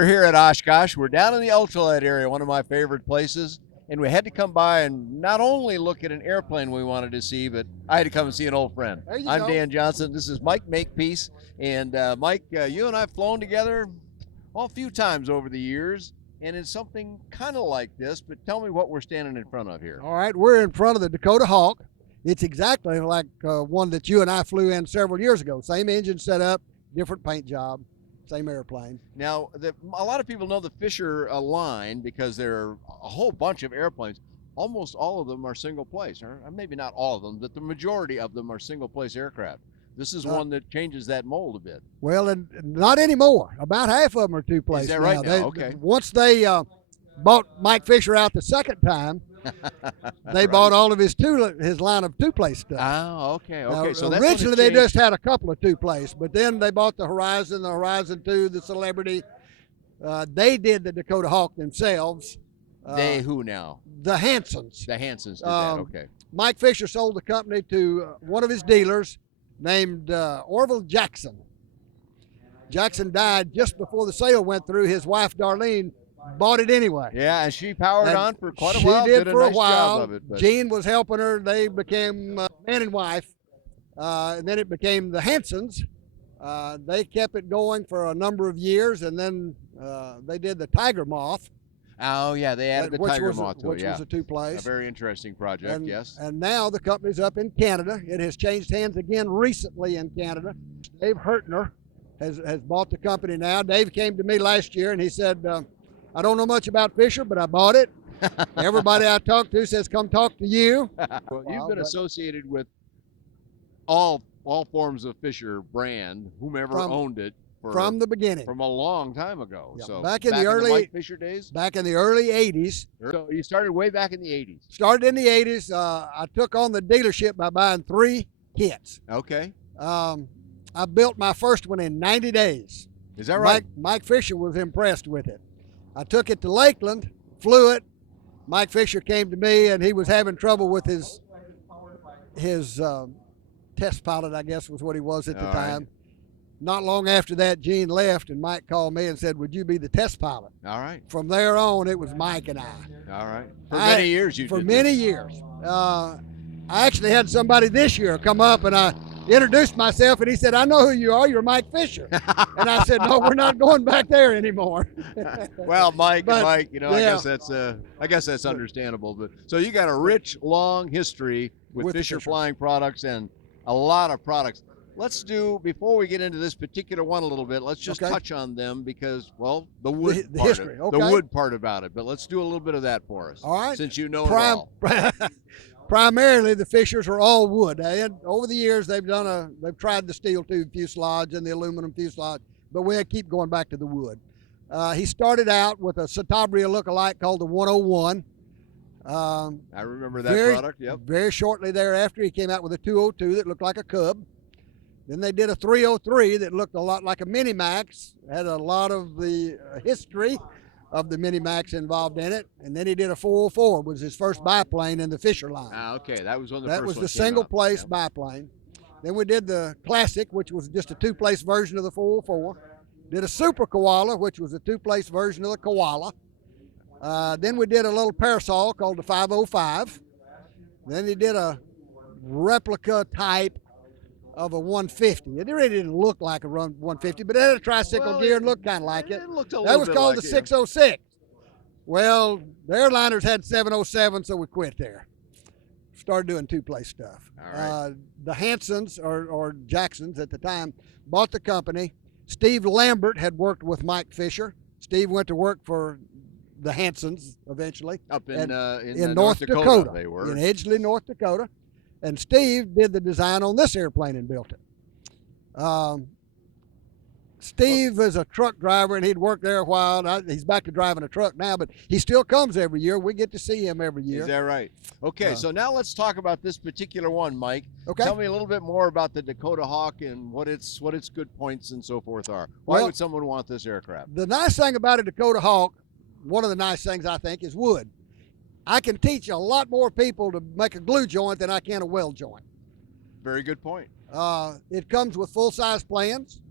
We're here at Oshkosh. We're down in the Ultralight area, one of my favorite places. And we had to come by and not only look at an airplane we wanted to see, but I had to come and see an old friend. I'm Dan Johnson. This is Mike Makepeace. And Mike, you and I have flown together a few times over the years. And it's something kind of like this, but tell me what we're standing in front of here. All right, we're in front of the Dakota Hawk. It's exactly like one that you and I flew in several years ago. Same engine setup, different paint job, same airplane. Now, a lot of people know the Fisher line because there are a whole bunch of airplanes. Almost all of them are single place, or maybe not all of them, but the majority of them are single place aircraft. This is one that changes that mold a bit. Well, and not anymore. About half of them are two place. Is that right now? Okay. Once they bought Mike Fisher out the second time, they bought all of his line of two place stuff. Oh, okay, okay. Now, so that's originally they just had a couple of two place, but then they bought the Horizon 2, the Celebrity. They did the Dakota Hawk themselves. They who now? The Hansons. The Hansons did that. Okay. Mike Fisher sold the company to one of his dealers named Orville Jackson. Jackson died just before the sale went through. His wife, Darlene, bought it anyway. Yeah, and she powered on for quite a while. She did for a nice while. Job of it, Gene was helping her. They became man and wife. And then it became the Hansons. They kept it going for a number of years, and then they did the Tiger Moth. Oh, yeah, they added the Tiger Moth to it, which was a two-place. A very interesting project, yes. And now the company's up in Canada. It has changed hands again recently in Canada. Dave Hurtner has bought the company now. Dave came to me last year, and he said, I don't know much about Fisher, but I bought it. Everybody I talked to says, come talk to you. Well, you've been associated with all forms of Fisher brand, whomever owned it. From the beginning. From a long time ago. Yeah, so back in the early Mike Fisher days? Back in the early 80s. So you started way back in the 80s. Started in the 80s. I took on the dealership by buying 3 kits. Okay. I built my first one in 90 days. Is that right? Mike Fisher was impressed with it. I took it to Lakeland, flew it. Mike Fisher came to me, and he was having trouble with his test pilot, I guess was what he was at the time. Not long after that, Gene left, and Mike called me and said, would you be the test pilot? All right. From there on, it was Mike and I. All right. For many years you did. For many years. I actually had somebody this year come up, and I introduced myself, and he said, I know who you are. You're Mike Fisher. And I said, no, we're not going back there anymore. Well, Mike, you know, yeah. I guess that's understandable. But so you got a rich, long history with Fisher Flying Products and a lot of products. Let's do, before we get into this particular one a little bit, let's just touch on them because, well, the wood the history. the wood part about it. But let's do a little bit of that for us. All right. Since you know it all. Primarily, the Fishers are all wood. And over the years, they've tried the steel tube fuselage and the aluminum fuselage, but we keep going back to the wood. He started out with a Citabria lookalike called the 101. I remember that product. Yep. Very shortly thereafter, he came out with a 202 that looked like a Cub. Then they did a 303 that looked a lot like a Mini-Max, had a lot of the history of the Mini-Max involved in it. And then he did a 404, was his first biplane in the Fisher line. Ah, okay, that was one of the first. That was the single-place biplane. Then we did the Classic, which was just a two-place version of the 404. Did a Super Koala, which was a two-place version of the Koala. Then we did a little parasol called the 505. Then he did a replica type of a 150. It really didn't look like a 150, but it had a tricycle gear and looked kind of like it. That was called the 606. Well, the airliners had 707, so we quit there. Started doing two-place stuff. All right. The Hansons, or Jacksons at the time, bought the company. Steve Lambert had worked with Mike Fisher. Steve went to work for the Hansons eventually. Up in North Dakota. They were. In Edgeley, North Dakota. And Steve did the design on this airplane and built it. Steve is a truck driver, and he'd worked there a while. He's back to driving a truck now, but he still comes every year. We get to see him every year. Is that right? Okay, so now let's talk about this particular one, Mike. Okay. Tell me a little bit more about the Dakota Hawk and what its good points and so forth are. Why would someone want this aircraft? The nice thing about a Dakota Hawk, one of the nice things I think, is wood. I can teach a lot more people to make a glue joint than I can a weld joint. Very good point. It comes with full-size plans.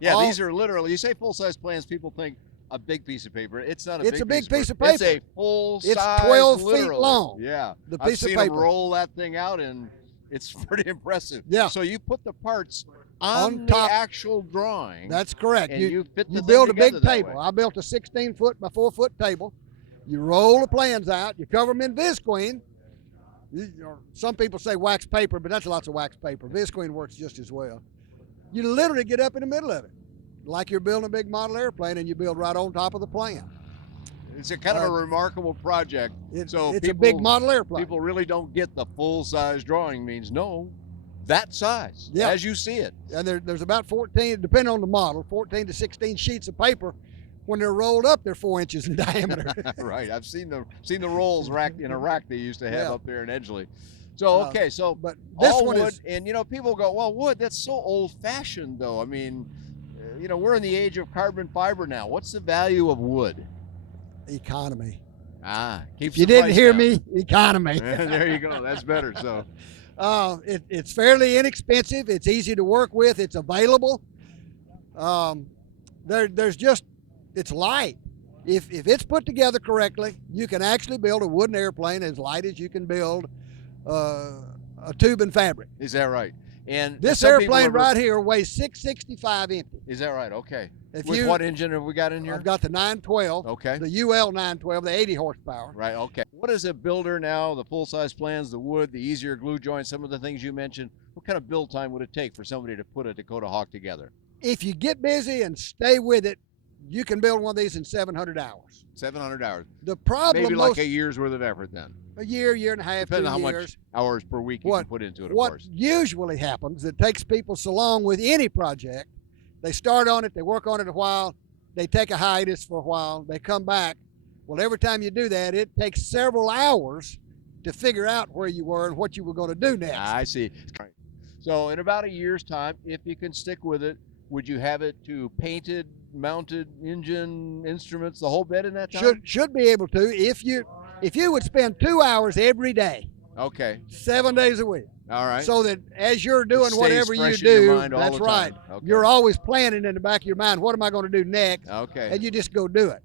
Yeah, these are literally, you say full-size plans, people think A big piece of paper. It's not It's a big piece of It's paper. a full It's size, 12 feet literally. long. Yeah. The I've piece of seen them paper. roll that thing out, and it's pretty impressive. Yeah. So you put the parts on the top. actual drawing. That's correct. And you fit the you thing build a together big that table. way. I built a 16-foot by 4-foot table. You roll the plans out. You cover them in visqueen. Some people say wax paper, but that's lots of wax paper. Visqueen works just as well. You literally get up in the middle of it, like you're building a big model airplane, and you build right on top of the plan. It's a kind of a remarkable project. It's people, a big model airplane. People really don't get the full-size drawing means that size, as you see it. And there's about 14, depending on the model, 14 to 16 sheets of paper. When they're rolled up, they're 4 inches in diameter. Right. I've seen the rolls racked in a rack they used to have up there in Edgeley. So okay, but this all one wood, is, and people go, well, wood, that's so old-fashioned, though. I mean, we're in the age of carbon fiber now. What's the value of wood? Economy. Keeps if you didn't hear me, economy. There you go. That's better. So, it's fairly inexpensive. It's easy to work with. It's available. It's light. If it's put together correctly, you can actually build a wooden airplane as light as you can build a tube and fabric. Is that right? And this airplane right here weighs 665 empty. Is that right? Okay. With what engine have we got in here? I've got the 912. Okay. The UL 912, the 80 horsepower. Right. Okay. What is a builder now? The full-size plans, the wood, the easier glue joints, some of the things you mentioned. What kind of build time would it take for somebody to put a Dakota Hawk together? If you get busy and stay with it, you can build one of these in 700 hours. 700 hours. The problem, maybe like a year's worth of effort then. A year and a half, depending 2 on how years. much hours per week you can put into it, of what course. usually happens, it takes people so long with any project. They start on it, they work on it a while, they take a hiatus for a while, they come back. Well, every time you do that, it takes several hours to figure out where you were and what you were going to do next. I see. So in about a year's time, if you can stick with it, would you have it to painted, mounted engine, instruments, the whole bit in that time? Should be able to if you would spend 2 hours every day. Okay. 7 days a week. All right. So that as you're doing whatever you fresh in your do, mind all that's the right. time. Okay. You're always planning in the back of your mind, what am I going to do next? Okay. And you just go do it.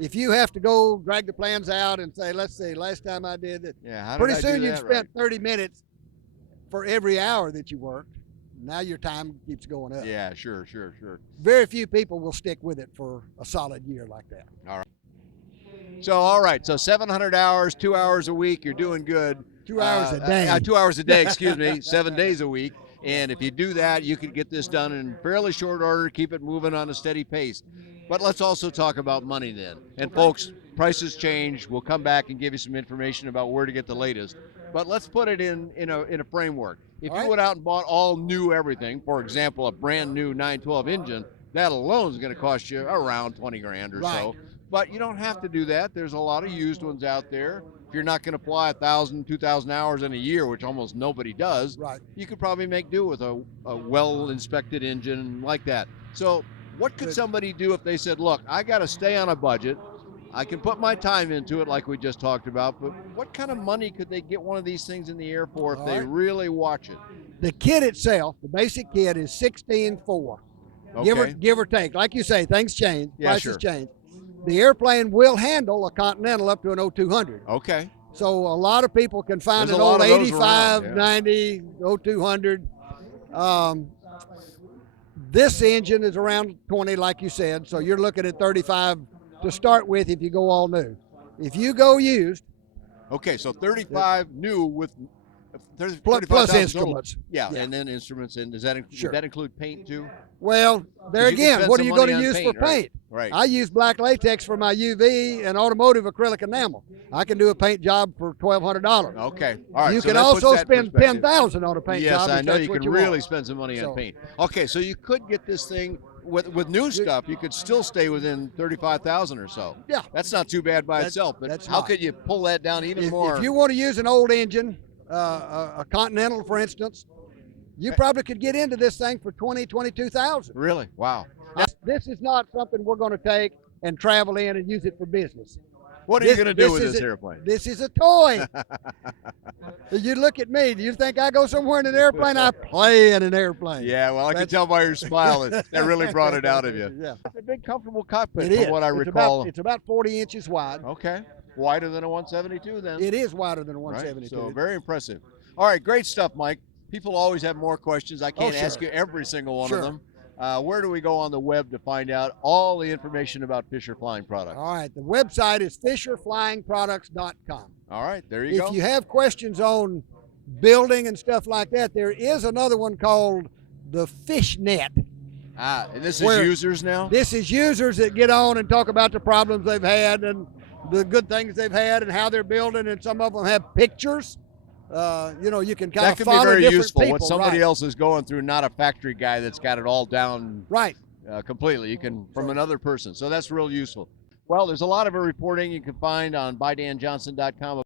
If you have to go drag the plans out and say, let's see, last time I did it. Yeah, how did pretty I soon do you've that spent right? 30 minutes for every hour that you worked. Now your time keeps going up. Yeah, sure. Very few people will stick with it for a solid year like that. All right. So 700 hours, 2 hours a week, you're doing good. 2 hours a day. 2 hours a day, excuse me, 7 days a week. And if you do that, you could get this done in fairly short order, keep it moving on a steady pace. But let's also talk about money then. And folks, prices change. We'll come back and give you some information about where to get the latest. But let's put it in a framework. If you went out and bought all new everything, for example, a brand new 912 engine, that alone is going to cost you around 20 grand or so. But you don't have to do that. There's a lot of used ones out there. If you're not going to fly 1,000, 2,000 hours in a year, which almost nobody does, you could probably make do with a well-inspected engine like that. So what could somebody do if they said, look, I got to stay on a budget. I can put my time into it like we just talked about, but what kind of money could they get one of these things in the air for if they really watch it? The kit itself, the basic kit is $16,400. Okay. Give or take. Like you say, things change, prices sure. change. The airplane will handle a Continental up to an 0200. Okay. So a lot of people can find There's an a lot old of those 85, around, 90, 0200. This engine is around 20, like you said, so you're looking at 35 to start with if you go all new. If you go used. Okay, so 35 new with 30, plus instruments. Yeah, and then instruments. And does that include paint too? Well, there again, what are you going to use for paint? Right. I use black latex for my UV and automotive acrylic enamel. I can do a paint job for $1,200. Okay. All right. You so can also spend $10,000 on a paint job. Yes, I know you can really want. spend some money on paint. Okay, so you could get this thing with new stuff. You could still stay within $35,000 or so. Yeah. That's not too bad by itself. But how could you pull that down even more? If you want to use an old engine, a Continental, for instance, you probably could get into this thing for $22,000. Really? Wow. This is not something we're going to take and travel in and use it for business. What are you going to do with this airplane? This is a toy. You look at me. Do you think I go somewhere in an airplane? I play in an airplane. Yeah, well, I can tell by your smile that really brought it out of you. Yeah. It's a big, comfortable cockpit It from is. what I recall. It's about 40 inches wide. Okay. Wider than a 172 then. It is wider than a Right, 172. so very impressive. All right, great stuff, Mike. People always have more questions. I can't ask you every single one of them. Where do we go on the web to find out all the information about Fisher Flying Products? All right, the website is fisherflyingproducts.com. All right, there you go. If you have questions on building and stuff like that, there is another one called the Fish Net. And this is users now? This is users that get on and talk about the problems they've had and the good things they've had and how they're building, and some of them have pictures. You can kind of follow different people. That can be very useful. What somebody else is going through, not a factory guy that's got it all down completely. You can, from another person. So that's real useful. Well, there's a lot of reporting you can find on bydanjohnson.com.